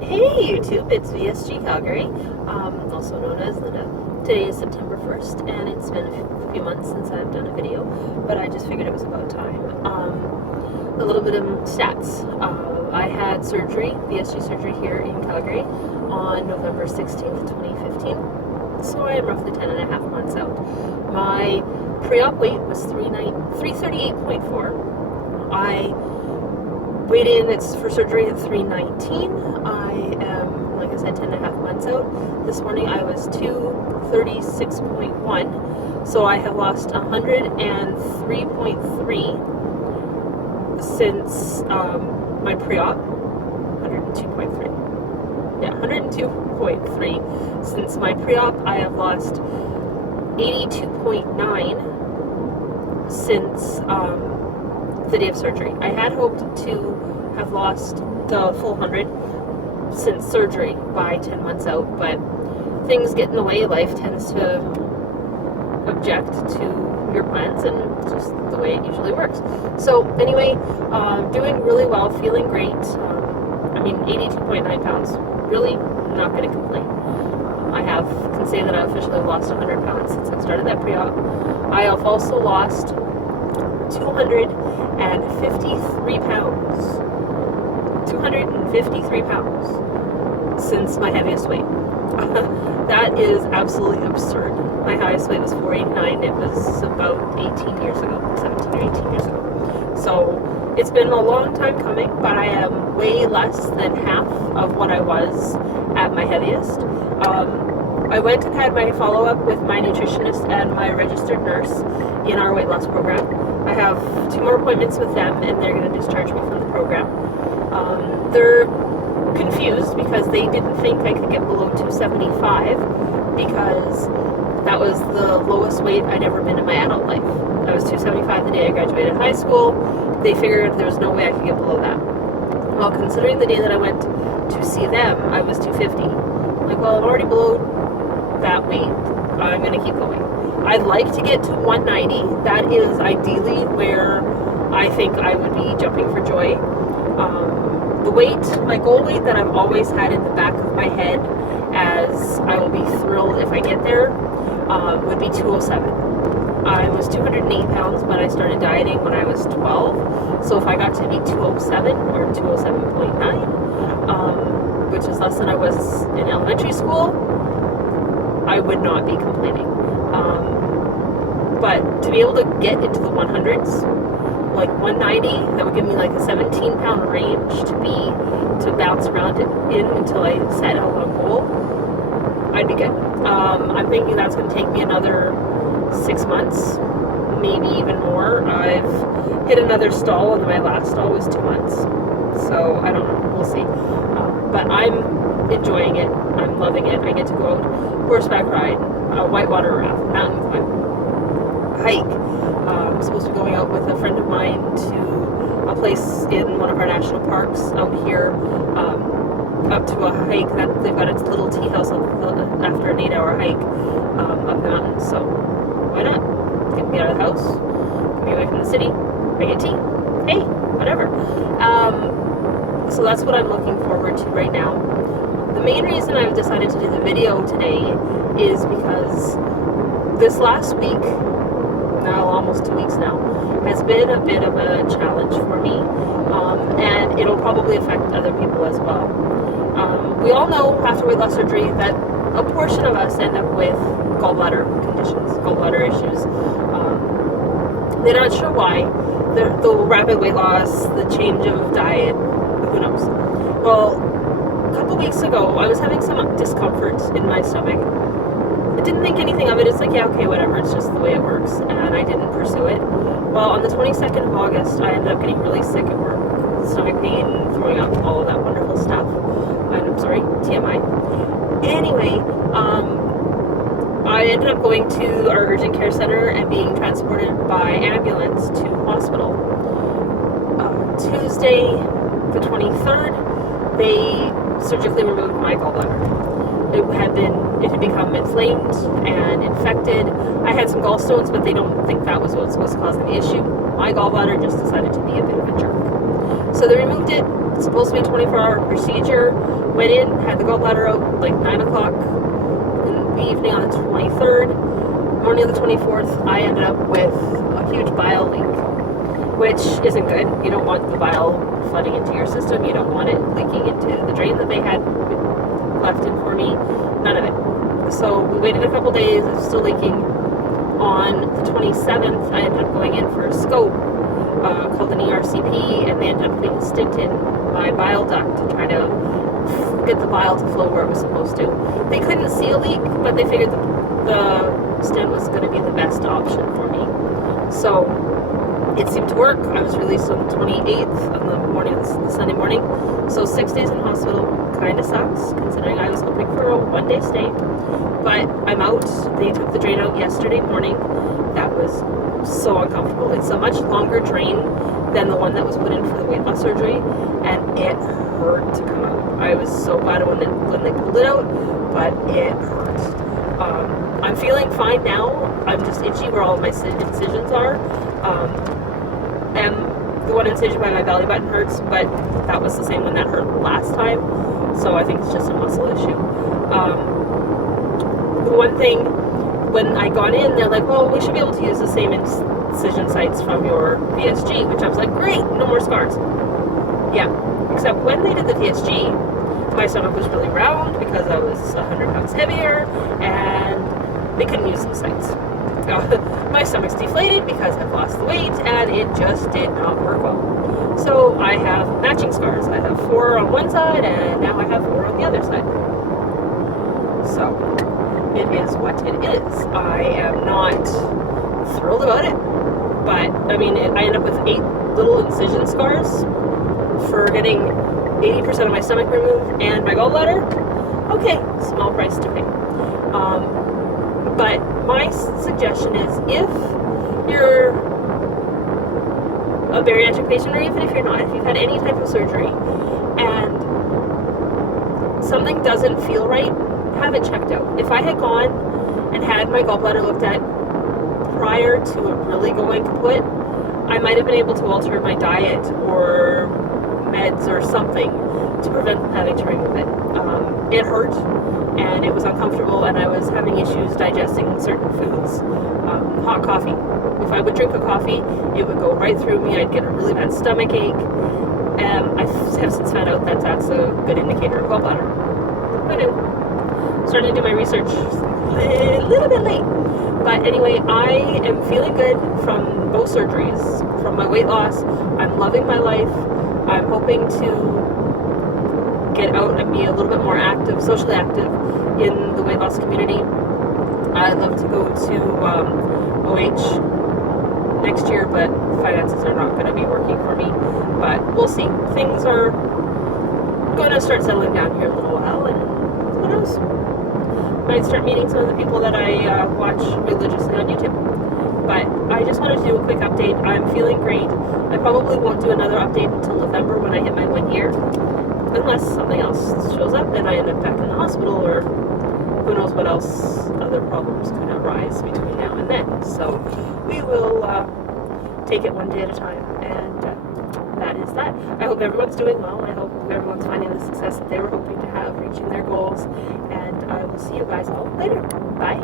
Hey YouTube, it's VSG Calgary, also known as Linda. Today is September 1st, and it's been a few months since I've done a video, but I just figured it was about time. A little bit of stats. I had surgery, VSG surgery here in Calgary on November 16th, 2015, so I am roughly 10 and a half months out. My pre-op weight was 338.4. I weighed in, it's for surgery at 319. I am, like I said, 10 and a half months out. This morning I was 236.1, so I have lost 103.3 since my pre-op. 102.3. Yeah, 102.3 since my pre-op. I have lost 82.9 since the day of surgery. I had hoped to have lost the full 100 since surgery by 10 months out, but things get in the way. Life tends to object to your plans, and it's just the way it usually works. So anyway, doing really well, feeling great. 82.9 pounds. Really not going to complain. I can say that I officially lost 100 pounds since I started that pre-op. I have also lost 253 pounds. 253 pounds since my heaviest weight. That is absolutely absurd. My highest weight was 489. It was about 18 years ago, 17 or 18 years ago. So it's been a long time coming, but I am way less than half of what I was at my heaviest. I went and had my follow-up with my nutritionist and my registered nurse in our weight loss program. I have 2 more appointments with them, and they're going to discharge me from the program. They're confused because they didn't think I could get below 275 because that was the lowest weight I'd ever been in my adult life. I was 275 the day I graduated high school. They figured there was no way I could get below that. Well, considering the day that I went to see them, I was 250. I'm like, well, I'm already below that weight. I'm going to keep going. I'd like to get to 190. That is ideally where I think I would be jumping for joy. The weight, my goal weight that I've always had in the back of my head, as I will be thrilled if I get there, would be 207. I was 208 pounds when I started dieting when I was 12. So if I got to be 207 or 207.9, which is less than I was in elementary school, I would not be complaining. But to be able to get into the 100s, like 190, that would give me like a 17-pound range to bounce around in until I set out a goal. I'd be good. I'm thinking that's going to take me another 6 months, maybe even more. I've hit another stall, and my last stall was 2 months. So I don't know. We'll see. But I'm enjoying it. I'm loving it. I get to go out horseback ride, whitewater raft, mountain climb, hike. I'm supposed to be going out with a friend of mine to a place in one of our national parks out here, up to a hike that they've got its little tea house after an 8-hour hike up the mountain. So why not? Get me out of the house, get me away from the city, I get tea. Hey, whatever. So that's what I'm looking forward to right now. The main reason I've decided to do the video today is because this last week, now almost 2 weeks now, has been a bit of a challenge for me, and it'll probably affect other people as well. We all know after weight loss surgery that a portion of us end up with gallbladder conditions, gallbladder issues. They're not sure why. The rapid weight loss, the change of diet, who knows. Well, a couple weeks ago, I was having some discomfort in my stomach. I didn't think anything of it. It's like, yeah, okay, whatever. It's just the way it works. And I didn't pursue it. Well, on the 22nd of August, I ended up getting really sick at work. Stomach pain, throwing up, all of that wonderful stuff. I'm sorry, TMI. Anyway, I ended up going to our urgent care center and being transported by ambulance to hospital. Tuesday, the 23rd, they surgically removed my gallbladder. It had become inflamed and infected. I had some gallstones, but they don't think that was what was causing the issue. My gallbladder just decided to be a bit of a jerk. So they removed it. It's supposed to be a 24-hour procedure. went in, had the gallbladder out like 9 o'clock in the evening on the 23rd. Morning of the 24th, I ended up with a huge bile leak, which isn't good. You don't want the bile flooding into your system. You don't want it leaking into the drain that they had left in for me. None of it. So we waited a couple days. It was still leaking. On the 27th, I ended up going in for a scope called an ERCP, and they ended up putting a stint in my bile duct to try to get the bile to flow where it was supposed to. They couldn't see a leak, but they figured the stent was going to be the best option for me. So it seemed to work. I was released on the 28th on the morning, the Sunday morning. So 6 days in hospital kind of sucks, considering I was hoping for a one-day stay. But I'm out. They took the drain out yesterday morning. That was so uncomfortable. It's a much longer drain than the one that was put in for the weight loss surgery, and it hurt to come out. I was so glad when they pulled it out, but it hurt. I'm feeling fine now. I'm just itchy where all of my incisions are. And the one incision by my belly button hurts, but that was the same one that hurt last time. So I think it's just a muscle issue. The one thing, when I got in, they're like, well, we should be able to use the same incision sites from your VSG, which I was like, great, no more scars. Yeah, except when they did the VSG, my stomach was really round because I was 100 pounds heavier, and they couldn't use those sites. My stomach's deflated because I've lost the weight, and it just did not work well. So I have matching scars. I have 4 on one side, and now I have 4 on the other side. So it is what it is. I am not thrilled about it, but I mean, I end up with 8 little incision scars for getting 80% of my stomach removed and my gallbladder. Okay, small price to pay. But my suggestion is, if you're a bariatric patient, or even if you're not, if you've had any type of surgery and something doesn't feel right, have it checked out. If I had gone and had my gallbladder looked at prior to it really going kaput, I might have been able to alter my diet or meds or something to prevent them having to remove it. It hurt, and it was uncomfortable, and I was having issues digesting certain foods. Hot coffee. If I would drink a coffee, it would go right through me. I'd get a really bad stomach ache. I have since found out that that's a good indicator of gallbladder. Who knew? Starting to do my research a little bit late. But anyway, I am feeling good from both surgeries, from my weight loss. I'm loving my life. I'm hoping to get out and be a little bit more active, socially active in the weight loss community. I'd love to go to OH next year, but finances are not going to be working for me. But we'll see. Things are going to start settling down here in a little while, and who knows? Might start meeting some of the people that I watch religiously on YouTube. But I just wanted to do a quick update. I'm feeling great. I probably won't do another update until November when I hit my 1 year, unless something else shows up and I end up back in the hospital, or who knows what else, other problems could arise between now and then. So we will take it one day at a time, and that is that. I hope everyone's doing well. I hope everyone's finding the success that they were hoping to have, reaching their goals, and I will see you guys all later. Bye.